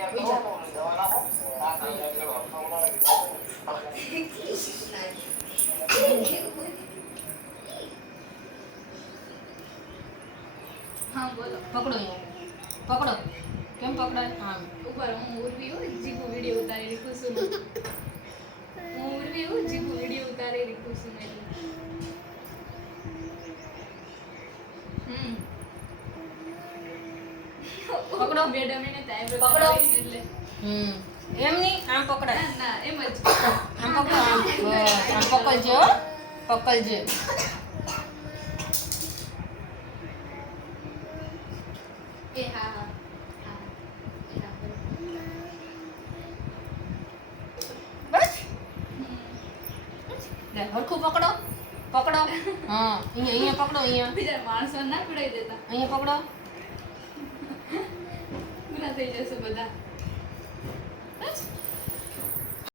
હા બોલો. પકડો પકડો. કેમ પકડાય? આમ ઉપર હું ઉર્વી હું જીગુ વિડિયો ઉતારી રહી કુસુમ. હું ઉર્વી હું જીગુ વિડિયો ઉતારી રહી કુસુમ એટલે. પકડો. મેડમ એને ટાઈમ પકડો. એટલે એમ નહીં, આમ પકડાય. ના એમ જ આમ પકડો. આમ આમ પકડજો હો. પકડજો. એ હા હા હા એ હા બસ. લે હરખું પકડો. પકડો. હા અહીંયા પકડો. અહીંયા બીજા માણસો ના પડાઈ દેતા અહીંયા પકડો. ગુના થઈ જશે બધા.